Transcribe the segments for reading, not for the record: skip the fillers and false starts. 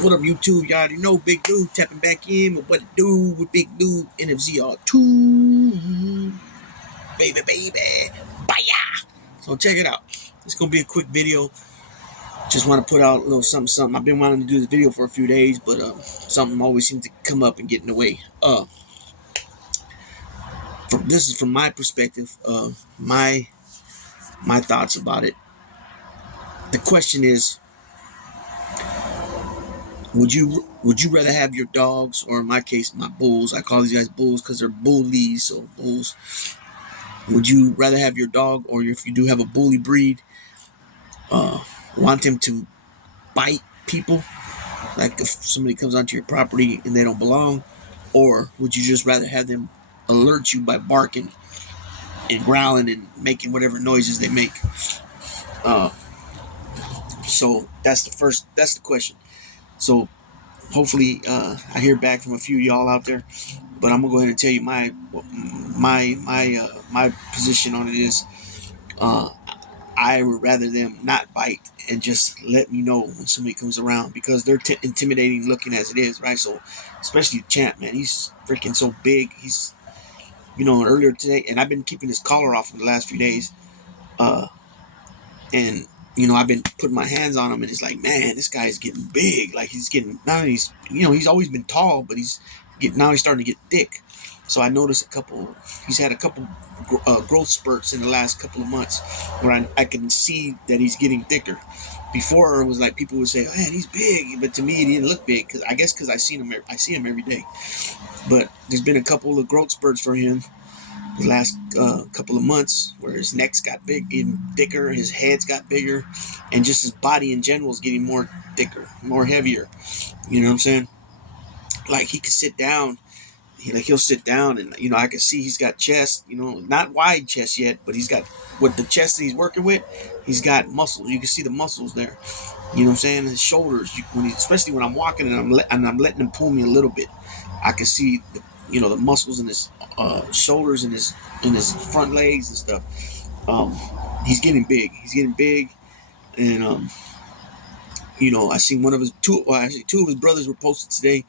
What up, YouTube? Y'all already know Big Dude tapping back in with what it do with Big Dude NFZR2. Baby. Bye. So check it out. It's going to be a quick video. Just want to put out a little something. I've been wanting to do this video for a few days, but something always seems to come up and get in the way. This is from my perspective, my thoughts about it. The question is, would you rather have your dogs, or in my case, my bulls? I call these guys bulls because they're bullies, so bulls. Would you rather have your dog, or if you do have a bully breed, want him to bite people, like if somebody comes onto your property and they don't belong, or would you just rather have them alert you by barking and growling and making whatever noises they make? So that's the question. So hopefully I hear back from a few of y'all out there, but I'm gonna go ahead and tell you my position on it is, I would rather them not bite and just let me know when somebody comes around, because they're intimidating looking as it is, right? So especially Champ, man, he's freaking so big. He's, earlier today, and I've been keeping his collar off for the last few days, and I've been putting my hands on him, and it's like, man, this guy's getting big. Like, he's getting, now he's, he's always been tall, but now he's starting to get thick. So I noticed he's had a couple growth spurts in the last couple of months where I can see that he's getting thicker. Before, it was like people would say, oh, man, he's big, but to me, he didn't look big, because I see him every day. But there's been a couple of growth spurts for him the last couple of months, where his neck's got big, even thicker, his head's got bigger, and just his body in general is getting more thicker, more heavier. You know what I'm saying? Like, he could sit down. He'll sit down, and I can see he's got chest, not wide chest yet, but he's got, with the chest that he's working with, he's got muscle. You can see the muscles there. You know what I'm saying? His shoulders, especially when I'm walking and I'm letting him pull me a little bit, I can see the muscles in his shoulders and his front legs and stuff. He's getting big. And I seen two of his brothers were posted today.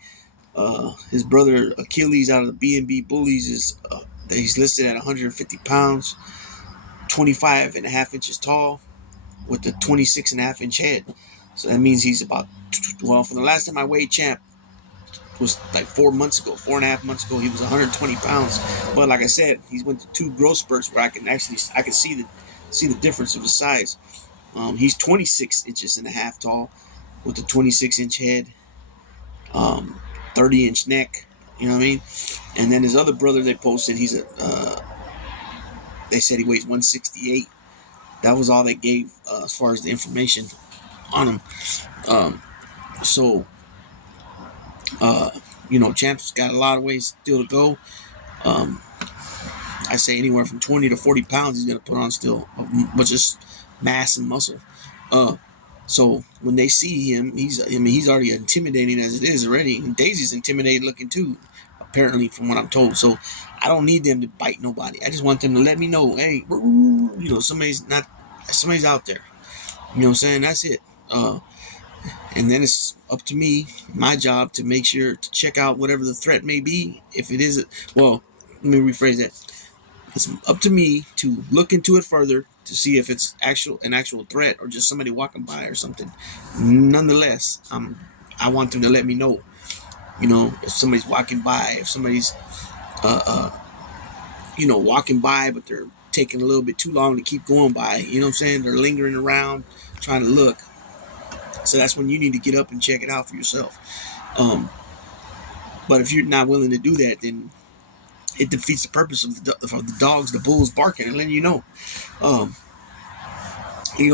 His brother Achilles out of the B&B Bullies he's listed at 150 pounds, 25 and a half inches tall, with a 26 and a half inch head. So that means he's about, from the last time I weighed Champ, was like 4 months ago, 4.5 months ago, he was 120 pounds. But like I said, he's went to 2 growth spurts where I can see the difference of his size. He's 26 inches and a half tall, with a 26-inch head, 30-inch neck. You know what I mean? And then his other brother they posted, they said he weighs 168. That was all they gave as far as the information on him. Champ's got a lot of ways still to go. I say anywhere from 20 to 40 pounds he's going to put on still, but just mass and muscle. So when they see him, he's already intimidating as it is already. And Daisy's intimidating looking too, apparently, from what I'm told. So I don't need them to bite nobody. I just want them to let me know, hey, somebody's out there. You know what I'm saying? That's it. And then it's up to me, my job, to make sure to check out whatever the threat may be. If it is, let me rephrase that. It's up to me to look into it further to see if it's an actual threat, or just somebody walking by or something. Nonetheless, I want them to let me know. If somebody's walking by, if somebody's walking by, but they're taking a little bit too long to keep going by. You know what I'm saying? They're lingering around trying to look. So that's when you need to get up and check it out for yourself. But if you're not willing to do that, then it defeats the purpose of the dogs, the bulls barking and letting you know.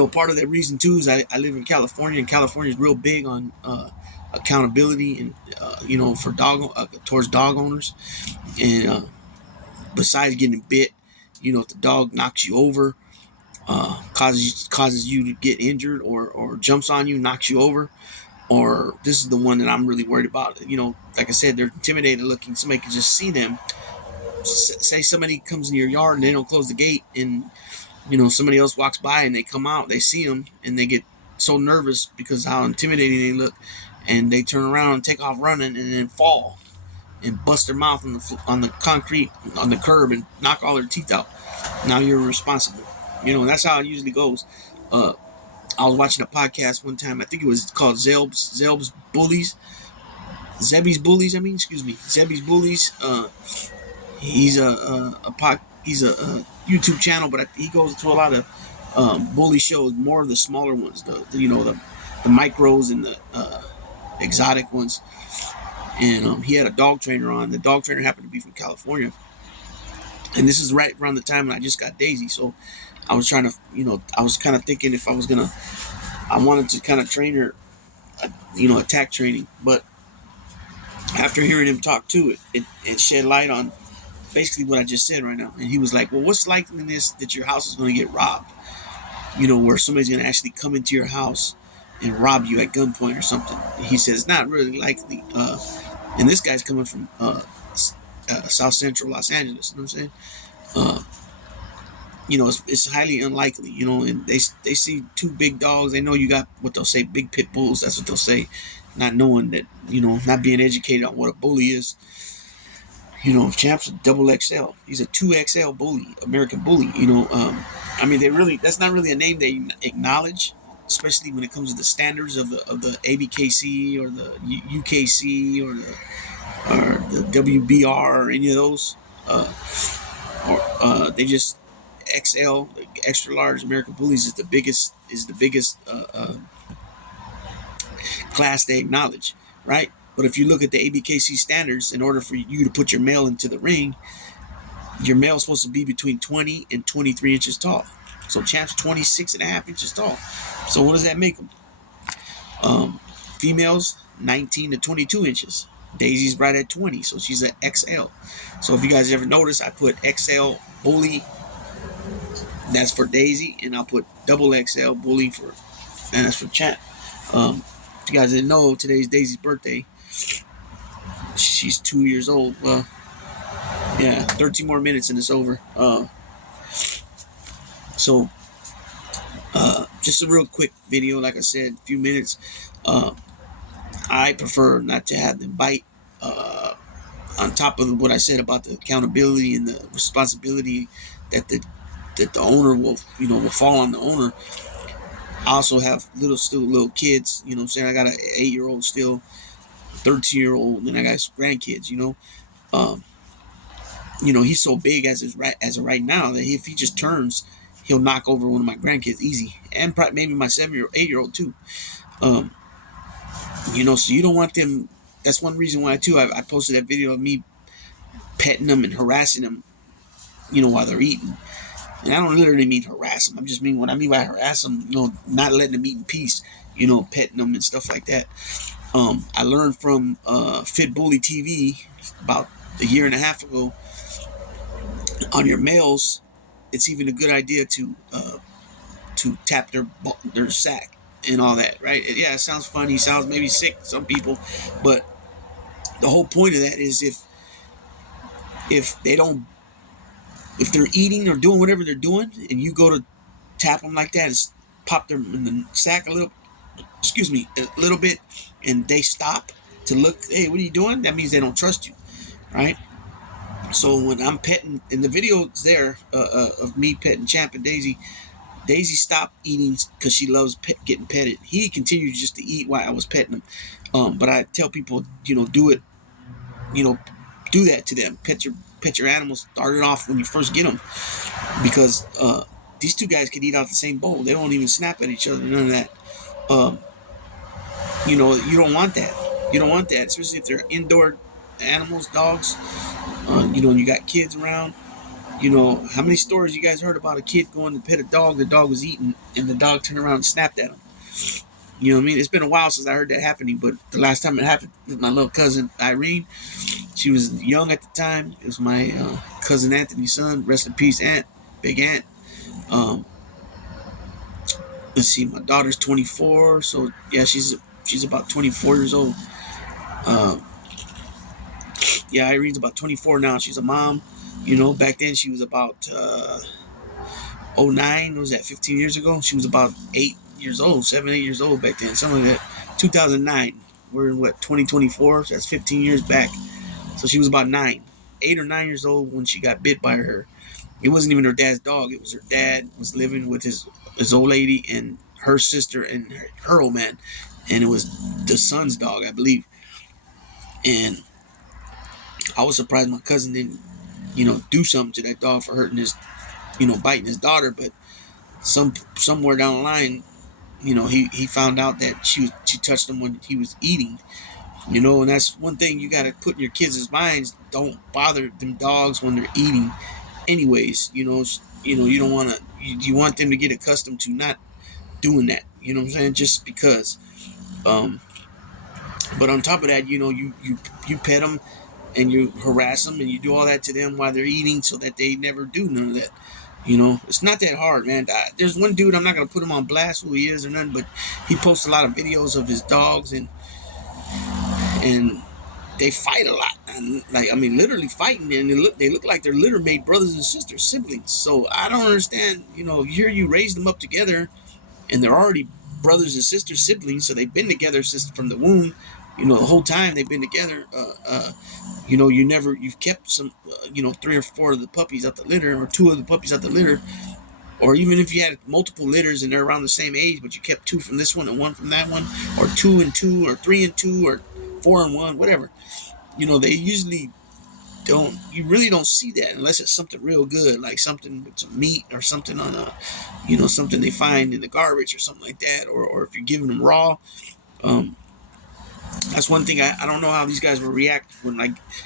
Part of that reason too is I live in California, and California is real big on accountability and for towards dog owners. And besides getting bit, if the dog knocks you over, causes you to get injured, or jumps on you, knocks you over, or this is the one that I'm really worried about. Like I said, they're intimidated looking. Somebody can just see them. Say somebody comes in your yard and they don't close the gate, and somebody else walks by and they come out, they see them, and they get so nervous because how intimidating they look, and they turn around and take off running and then fall and bust their mouth on the concrete on the curb and knock all their teeth out. Now you're responsible. That's how it usually goes. I was watching a podcast one time. I think it was called Zelb's Bullies. Zebby's Bullies. Excuse me. Zebby's Bullies. He's he's a YouTube channel, but he goes to a lot of bully shows. More of the smaller ones, the micros and the exotic ones. And he had a dog trainer on. The dog trainer happened to be from California. And this is right around the time when I just got Daisy. So I was trying to, I was kind of thinking if I wanted to kind of train her, attack training. But after hearing him talk to it shed light on basically what I just said right now. And he was like, well, what's likeliness that your house is going to get robbed? Where somebody's going to actually come into your house and rob you at gunpoint or something. He says, not really likely. And this guy's coming from South Central Los Angeles. You know what I'm saying? It's highly unlikely, and they see two big dogs. They know you got what they'll say, big pit bulls. That's what they'll say, not knowing that, not being educated on what a bully is. Champ's a double XL. He's a 2XL bully, American bully. That's not really a name they acknowledge, especially when it comes to the standards of the ABKC or the UKC or the WBR or any of those. They just XL, extra large American bullies is the biggest class they acknowledge, right? But if you look at the ABKC standards, in order for you to put your male into the ring, your male is supposed to be between 20 and 23 inches tall. So Champ's 26.5 inches tall. So what does that make them? Females 19 to 22 inches. Daisy's right at 20, so she's an XL. So if you guys ever notice, I put XL bully, that's for Daisy, and I'll put double XL bully and that's for Champ. If you guys didn't know, today's Daisy's birthday. She's 2 years old. Well, yeah, 13 more minutes and it's over. So just a real quick video, like I said, a few minutes. I prefer not to have them bite. On top of what I said about the accountability and the responsibility that the owner will fall on the owner. I also have little kids. You know what I'm saying? I got an 8-year-old still, 13-year-old, and I got grandkids. He's so big as of right now that if he just turns, he'll knock over one of my grandkids easy, and probably maybe my 8-year-old too. So you don't want them. That's one reason why too. I posted that video of me petting them and harassing them, while they're eating. And I don't literally mean harass them. I just mean what I mean by harass them. Not letting them eat in peace. Petting them and stuff like that. I learned from Fit Bully TV about a year and a half ago. On your males, it's even a good idea to tap their sack and all that, right? Yeah, it sounds funny, sounds maybe sick to some people, but the whole point of that is if they're eating or doing whatever they're doing, and you go to tap them like that and pop them in the sack a little bit, and they stop to look, hey, what are you doing? That means they don't trust you, right? So when I'm petting, in the videos there of me petting Champ and Daisy stopped eating because she loves getting petted. He continued just to eat while I was petting him. But I tell people, do it, do that to them. Pet your animals. Start it off when you first get them, because these two guys can eat out the same bowl. They don't even snap at each other. None of that. You don't want that. You don't want that, especially if they're indoor animals, dogs. You got kids around. How many stories you guys heard about a kid going to pet a dog, the dog was eating, and the dog turned around and snapped at him? You know what I mean? It's been a while since I heard that happening, but the last time it happened with my little cousin, Irene. She was young at the time. It was my cousin Anthony's son. Rest in peace, Aunt. Big Aunt. Let's see, my daughter's 24, so yeah, she's about 24 years old. Yeah, Irene's about 24 now. She's a mom. Back then she was about 09. What was that, 15 years ago? She was about 8 years old, 7, 8 years old back then. Something like that. 2009 We're in what, 2024? So that's 15 years back. So she was about 8 or 9 years old when she got bit by her. It wasn't even her dad's dog. It was her dad was living with his old lady and her sister and her old man, and it was the son's dog, I believe. And I was surprised my cousin didn't, do something to that dog for hurting his, biting his daughter. But somewhere down the line, he found out that she touched him when he was eating. And that's one thing you got to put in your kids' minds. Don't bother them dogs when they're eating. Anyways, you don't want to. You want them to get accustomed to not doing that. You know what I'm saying? Just because. But on top of that, you pet them and you harass them and you do all that to them while they're eating, so that they never do none of that. It's not that hard, man. There's one dude, I'm not gonna put him on blast who he is or nothing, but he posts a lot of videos of his dogs and they fight a lot, and literally fighting, and they look like they're litter mate brothers and sisters, siblings. So I don't understand. Here you raised them up together, and they're already brothers and sisters, siblings. So they've been together since from the womb. The whole time they've been together. You've kept some, 3 or 4 of the puppies out the litter, or 2 of the puppies out the litter, or even if you had multiple litters and they're around the same age, but you kept 2 from this one and 1 from that one, or 2 and 2, or 3 and 2, or 4 and 1, whatever. They usually don't. You really don't see that unless it's something real good, like something with some meat or something on something they find in the garbage or something like that, or if you're giving them raw. That's one thing I don't know how these guys will react when,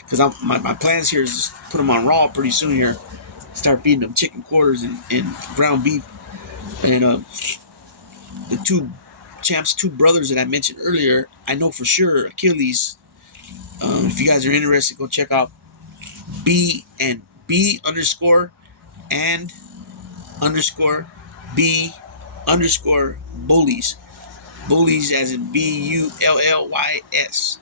because my plans here is just put them on raw pretty soon here. Start feeding them chicken quarters and ground beef. And the Champ's 2 brothers that I mentioned earlier, I know for sure Achilles. If you guys are interested, go check out B underscore bullies. Bullies as in Bullys.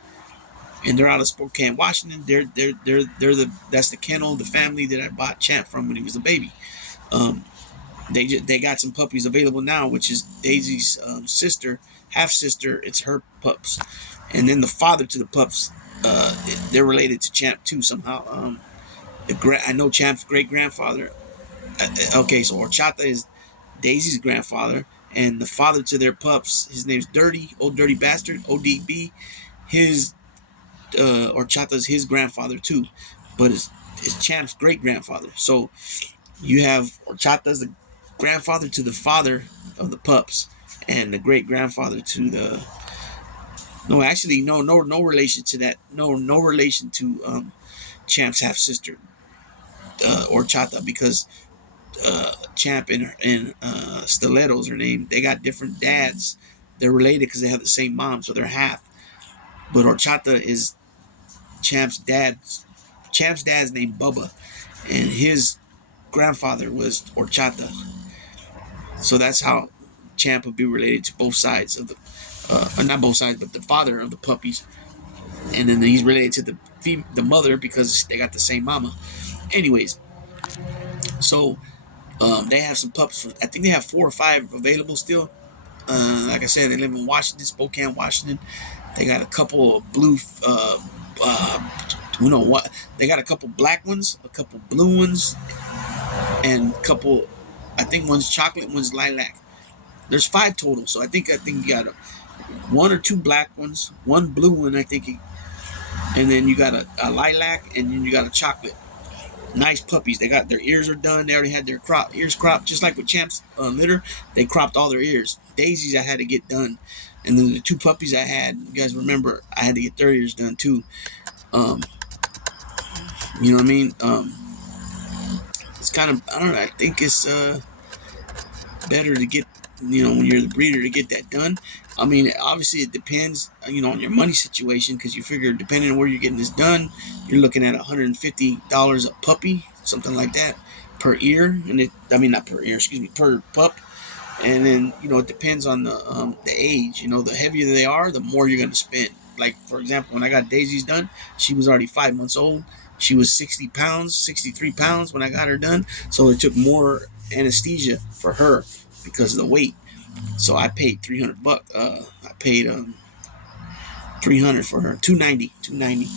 And they're out of Spokane, Washington. That's the kennel, the family that I bought Champ from when he was a baby. They got some puppies available now, which is Daisy's sister, half sister. It's her pups, and then the father to the pups. They're related to Champ too somehow. I know Champ's great grandfather. Okay, so Horchata is Daisy's grandfather, and the father to their pups, his name's Dirty, Old Dirty Bastard, ODB. His Horchata's his grandfather too, but it's Champ's great grandfather. So you have Horchata's the grandfather to the father of the pups, and the great grandfather to the. No, actually, no relation to that. No relation to Champ's half sister, Horchata, because Champ and Stiletto's her name. They got different dads. They're related because they have the same mom, so they're half. But Horchata is Champ's dad. Champ's dad's named Bubba, and his grandfather was Horchata. So that's how Champ would be related to both sides of the, not both sides, but the father of the puppies. And then he's related to the mother because they got the same mama. Anyways, so they have some pups. I think they have 4 or 5 available still. Like I said, they live in Washington, Spokane, Washington. They got a couple of blue, they got a couple black ones, a couple blue ones, and a couple, I think one's chocolate, one's lilac. There's 5 total, so I think you got 1 or 2 black ones, 1 blue one, I think, and then you got a lilac, and then you got a chocolate. Nice puppies. They got their ears are done. They already had their ears cropped, just like with Champ's litter. They cropped all their ears. Daisy's I had to get done, and then the 2 puppies I had, you guys remember, I had to get their ears done too. You know what I mean? It's kind of, I don't know. I think it's better to get, when you're the breeder, to get that done. I mean, obviously it depends, on your money situation, because you figure depending on where you're getting this done, you're looking at $150 a puppy, something like that, per ear. And not per ear, per pup. And then, it depends on the age. The heavier they are, the more you're going to spend. Like, for example, when I got Daisy's done, she was already 5 months old. She was 60 pounds, 63 pounds when I got her done. So it took more anesthesia for her because of the weight. So I paid $300. I paid 300 for her. 290. 290.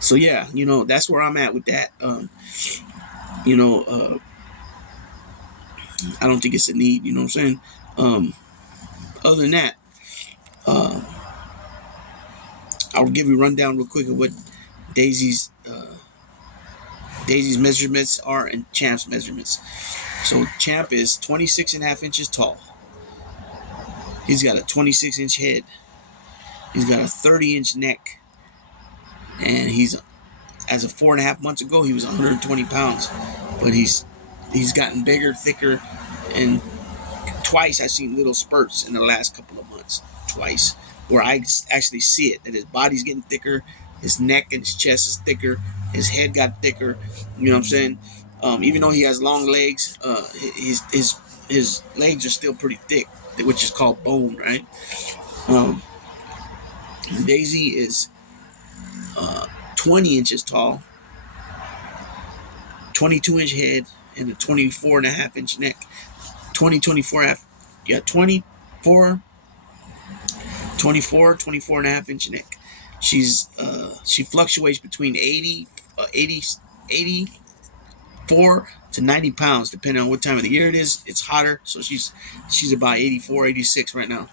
So yeah, that's where I'm at with that. You know, uh, I don't think it's a need. You know what I'm saying? Other than that, uh, I'll give you a rundown real quick of what Daisy's Daisy's measurements are and Champ's measurements. So Champ is 26.5 inches tall. He's got a 26-inch head. He's got a 30-inch neck, and he's, as of 4.5 months ago, he was 120 pounds, but he's gotten bigger, thicker, and twice I've seen little spurts in the last couple of months. Twice, where I actually see it, that his body's getting thicker, his neck and his chest is thicker, his head got thicker. You know what I'm saying? Even though he has long legs, his legs are still pretty thick, which is called bone, right? Daisy is 20 inches tall, 22-inch head, and a 24.5-inch neck. 24.5-inch neck. She fluctuates between 84 to 90 pounds, depending on what time of the year it is. It's hotter, so she's about 84, 86 right now.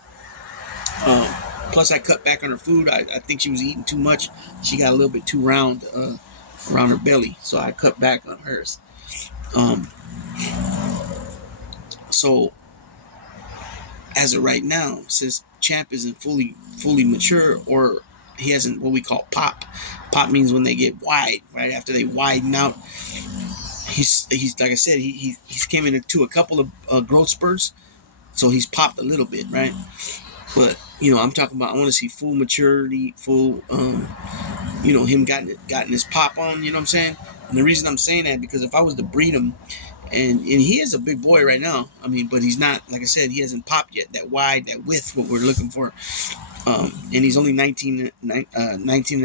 Plus, I cut back on her food. I think she was eating too much. She got a little bit too round around her belly, so I cut back on hers. So, as of right now, since Champ isn't fully mature, or he hasn't what we call pop. Pop means when they get wide, right? After they widen out, he's like I said, he's came into a couple of growth spurts, so he's popped a little bit, right? But I'm talking about, I want to see full maturity, full him gotten his pop on. You know what I'm saying? And the reason I'm saying that, because if I was to breed him, and he is a big boy right now, I mean, but he's not, like I said, he hasn't popped yet, that wide, that width, what we're looking for. And he's only 19 and a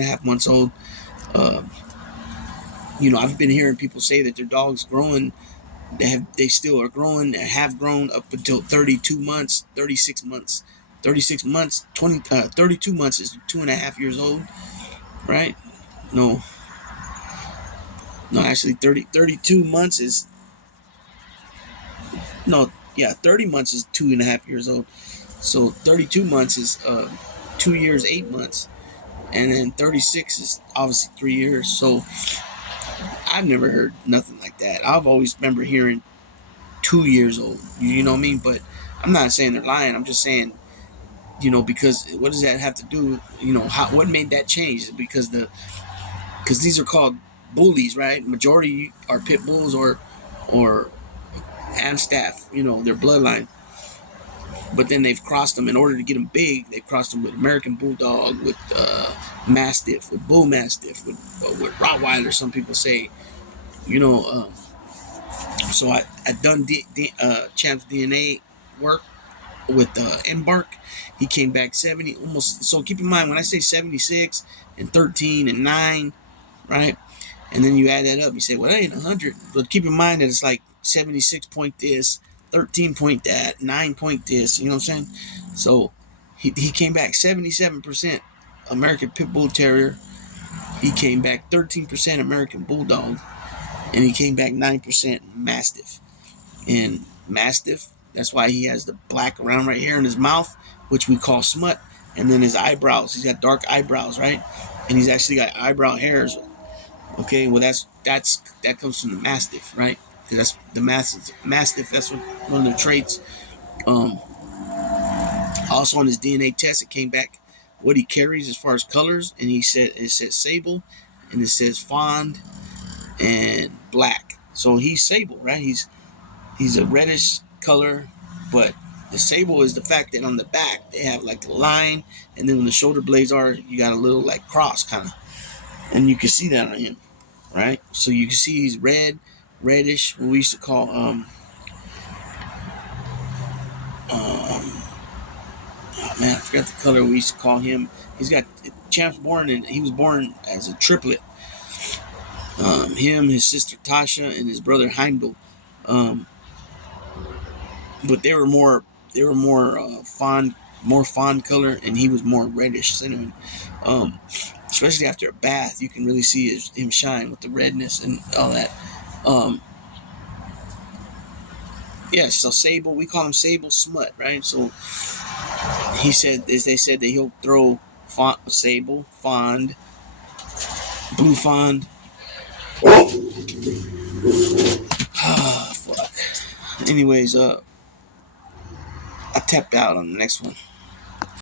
half months old. I've been hearing people say that their dog's growing. They still are growing, have grown up until 32 months, 36 months. 32 months is 2.5 years old, right? No, actually 32 months is, 30 months is 2.5 years old. So 32 months is 2 years, 8 months. And then 36 is obviously 3 years. So I've never heard nothing like that. I've always remember hearing 2 years old. You know what I mean? But I'm not saying they're lying. I'm just saying, because what does that have to do? What made that change? Because these are called bullies, right? Majority are pit bulls or Amstaff, their bloodline. But then they've crossed them in order to get them big. They've crossed them with American Bulldog, with Mastiff, with Bull Mastiff, with Rottweiler. Some people say, So I done Champ's DNA work with Embark. He came back 70, almost. So keep in mind, when I say 76 and 13 and 9, right? And then you add that up, you say, well, that ain't 100. But keep in mind that it's like 76 point this, 13 point that, 9 point this. You know what I'm saying? So he came back 77% American Pit Bull Terrier. He came back 13% American Bulldog. And he came back 9% Mastiff. And Mastiff, that's why he has the black around right here in his mouth, which we call smut. And then his eyebrows. He's got dark eyebrows, right? And he's actually got eyebrow hairs. Okay, well that comes from the Mastiff, right? Because that's the Mastiff. That's one of their traits. Also on his DNA test, it came back what he carries as far as colors, and it says sable, and it says fawn and black. So he's sable, right? He's a reddish color, but the sable is the fact that on the back they have like a line, and then when the shoulder blades are, you got a little like cross kind of, and you can see that on him, right? So you can see he's reddish, what we used to call oh man, I forgot the color we used to call him. He was born as a triplet. Him, his sister Tasha, and his brother Heimdall. But they were more fawn more fawn color, and he was more reddish cinnamon. Especially after a bath, you can really see him shine with the redness and all that. Yeah, so Sable, we call him Sable Smut, right? So he said, as they said, that he'll throw Sable, Fond, Blue Fond. Ah, fuck. Anyways, I tapped out on the next one.